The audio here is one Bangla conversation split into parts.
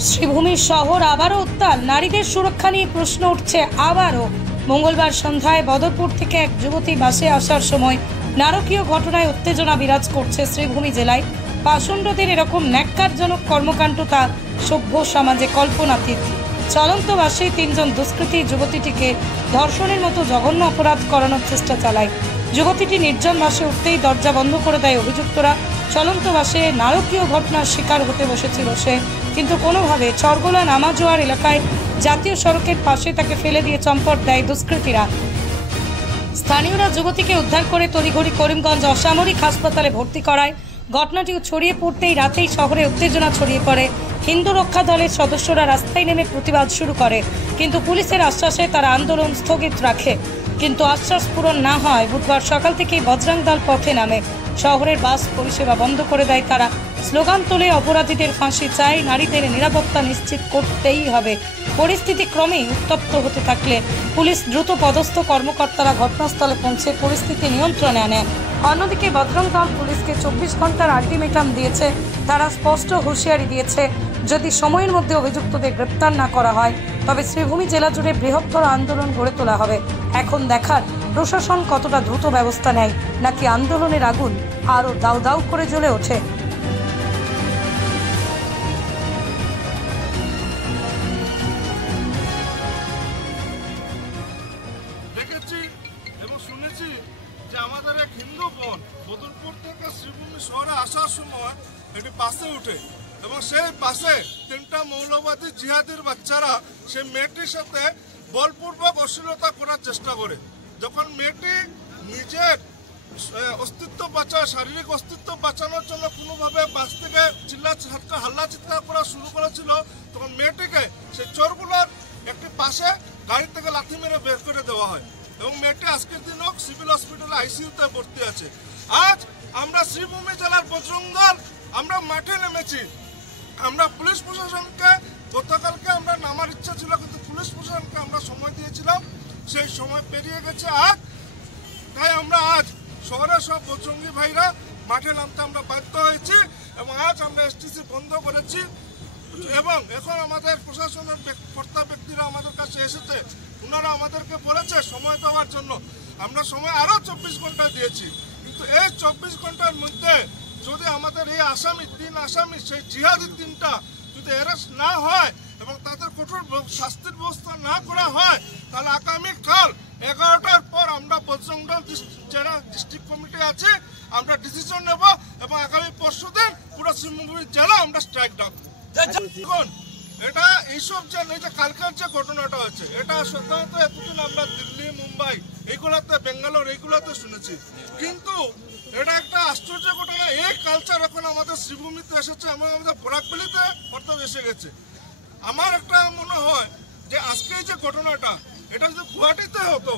শ্রীভূমি শহর আবারও উত্তাল। নারীদের সুরক্ষা নিয়ে প্রশ্ন উঠছে আবারও। মঙ্গলবার সন্ধ্যায় বদরপুর থেকে এক যুবতী বাসে আসার সময় নারকীয় ঘটনায় উত্তেজনা বিরাজ করছে শ্রীভূমি জেলায়। পাষণ্ডদের এরকম ন্যাক্কারজনক কর্মকাণ্ড তা সভ্য সমাজে কল্পনাতীত। চলন্ত বাসে 3 জন দুষ্কৃতী যুবতীটিকে ধর্ষণের মতো জঘন্য অপরাধ করানোর চেষ্টা চালায়। যুবতীটি নির্জন বাসে উঠতেই দরজা বন্ধ করে দেয় অভিযুক্তরা। চলন্ত বাসে নারকীয় ঘটনার শিকার হতে বসেছিল সে, কিন্তু কোনোভাবে চরগোলা নামাজোয়ার এলাকায় জাতীয় সড়কের পাশে তাকে ফেলে দিয়ে চম্পট দেয় দুষ্কৃতীরা। স্থানীয়রা যুবতীকে উদ্ধার করে তড়িঘড়ি করিমগঞ্জ অসামরিক হাসপাতালে ভর্তি করায়। ঘটনাটি ছড়িয়ে পড়তেই রাতেই শহরে উত্তেজনা ছড়িয়ে পড়ে। হিন্দু রক্ষা দলের সদস্যরা রাস্তায় নেমে প্রতিবাদ শুরু করে, কিন্তু পুলিশের আশ্বাসে তারা আন্দোলন স্থগিত রাখে। কিন্তু আশ্বাস পূরণ না হয় বুধবার সকাল থেকেই বজরং দল পথে নামে। শহরের বাস পরিষেবা বন্ধ করে দেয় তারা। স্লোগান তোলে, অপরাধীদের ফাঁসি চাই, নারীদের নিরাপত্তা নিশ্চিত করতেই হবে। পরিস্থিতি ক্রমেই উত্তপ্ত হতে থাকলে পুলিশ দ্রুত পদস্থ কর্মকর্তারা ঘটনাস্থলে পৌঁছে পরিস্থিতি নিয়ন্ত্রণে আনে। অন্যদিকে বজরং দল পুলিশকে 24 ঘন্টার আলটিমেটাম দিয়েছে। তারা স্পষ্ট হুঁশিয়ারি দিয়েছে, যদি সময়ের মধ্যে অভিযুক্তদের গ্রেপ্তার না করা হয় তবে শ্রীভূমি জেলা জুড়ে বৃহত্তর আন্দোলন গড়ে তোলা হবে। এখন দেখার প্রশাসন কতটা দ্রুত ব্যবস্থা নেয়, নাকি আন্দোলনের আগুন আরও দাউ দাউ করে জ্বলে ওঠে। দেখেছি এবং শুনেছি যে আমাদের এক হিন্দু বোন বদরপুর থেকে শ্রীভূমি শহরে আসার সময় একটি বাসে উঠে এবং সেই বাসে 3টা মৌলবাদী জিহাদির বাচ্চারা সেই মেয়েটির সাথে বলপূর্বক অশ্লীলতা করার চেষ্টা করে। যখন মেয়েটি নিজের অস্তিত্ব বাঁচায়, শারীরিক অস্তিত্ব বাঁচানোর জন্য কোনোভাবে বাস থেকে হাল্লা চিৎকার করা শুরু করেছিল, তখন মেয়েটিকে সেই চোরগুলোর একটি পাশে গাড়ি থেকে লাথি মেরে বের করে দেওয়া হয় এবং মেয়েটি আজকের দিনও সিভিল হসপিটালে আইসিইউতে ভর্তি আছে। আজ আমরা শ্রীভূমি জেলার বজরং দল আমরা মাঠে নেমেছি। আমরা পুলিশ প্রশাসনকে গতকালকে আমরা নামার ইচ্ছা ছিল, কিন্তু পুলিশ প্রশাসনকে আমরা সময় দিয়েছিলাম, সেই সময় পেরিয়ে গেছে আজ। তাই আমরা আজ শহরের সব বজরঙ্গী ভাইরা মাঠে নামতে আমরা বাধ্য হয়েছি এবং আজ আমরা এসটিসি বন্ধ করেছি এবং এখন আমাদের প্রশাসনের কর্তা ব্যক্তিরা আমাদের কাছে এসেছে। ওনারা আমাদেরকে বলেছে সময় দেওয়ার জন্য। আমরা সময় আরও 24 ঘন্টা দিয়েছি, কিন্তু এই 24 ঘন্টার মধ্যে যদি আমাদের এই আসামি 3 আসামি সেই জিহাদি 3টা যদি অ্যারেস্ট না হয় এবং তাদের কঠোর শাস্তির ব্যবস্থা না করা হয়, তাহলে আগামীকাল 11টার পর আমরা বজরং দল যারা ডিস্ট্রিক্ট কমিটি আছে আমরা ডিসিশন নেব এবং আগামী পরশুদিন পুরো শ্রীভূমি জেলা আমরা স্ট্রাইক ডাকবো। এটা এইসব যে কালকার যে ঘটনাটা হচ্ছে, এটা সাধারণত এতদিন আমরা দিল্লি, মুম্বাই এইগুলাতে, বেঙ্গালোর এইগুলাতে শুনেছি, কিন্তু এটা একটা আশ্চর্য ঘটনা। এই কালচার এখন আমাদের শ্রীভূমিতে এসেছে, আমাদের বরাকবেলিতে অর্থাৎ এসে গেছে। আমার একটা মনে হয় যে আজকে যে ঘটনাটা, এটা যদি গুয়াহাটিতে হতো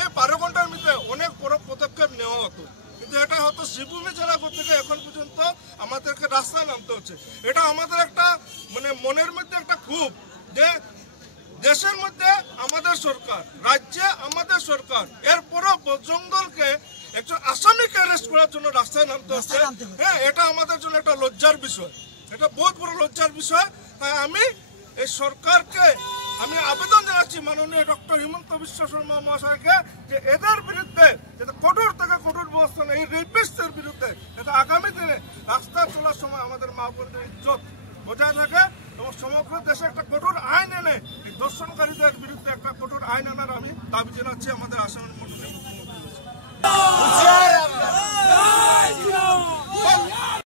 এই 12 ঘন্টার মধ্যে অনেক বড় পদক্ষেপ নেওয়া হতো, কিন্তু এটা হয়তো শ্রীভূমি জেলা থেকে এখন পর্যন্ত আমাদেরকে রাস্তায় নামতে হচ্ছে। এটা আমাদের একটা মনের মধ্যে একটা ক্ষোভ যে দেশের মধ্যে আমাদের সরকার, রাজ্যে আমাদের সরকার, এরপরও বজরং দলকে একজন আসামিকে অ্যারেস্ট করার জন্য রাস্তায় নামতে হচ্ছে। হ্যাঁ, এটা আমাদের জন্য একটা লজ্জার বিষয়, এটা বহুত বড় লজ্জার বিষয়। তাই আমি এই সরকারকে আমি আবেদন জানাচ্ছি মাননীয় ডক্টর হিমন্ত বিশ্ব শর্মা মহাশয়কে যে এদের বিরুদ্ধে যাতে কঠোর থেকে কঠোর ব্যবস্থা নেয়, এই রেপিস্টদের বিরুদ্ধে যাতে আগামী দিনে রাস্তায় চলার সময় আমাদের মা বোনদের ইজ্জত বজায় থাকে এবং সমগ্র দেশে একটা কঠোর আইন এনে এই ধর্ষণকারীদের বিরুদ্ধে একটা কঠোর আইন আনার আমি দাবি জানাচ্ছি আমাদের আসামের মুখ্যমন্ত্রী।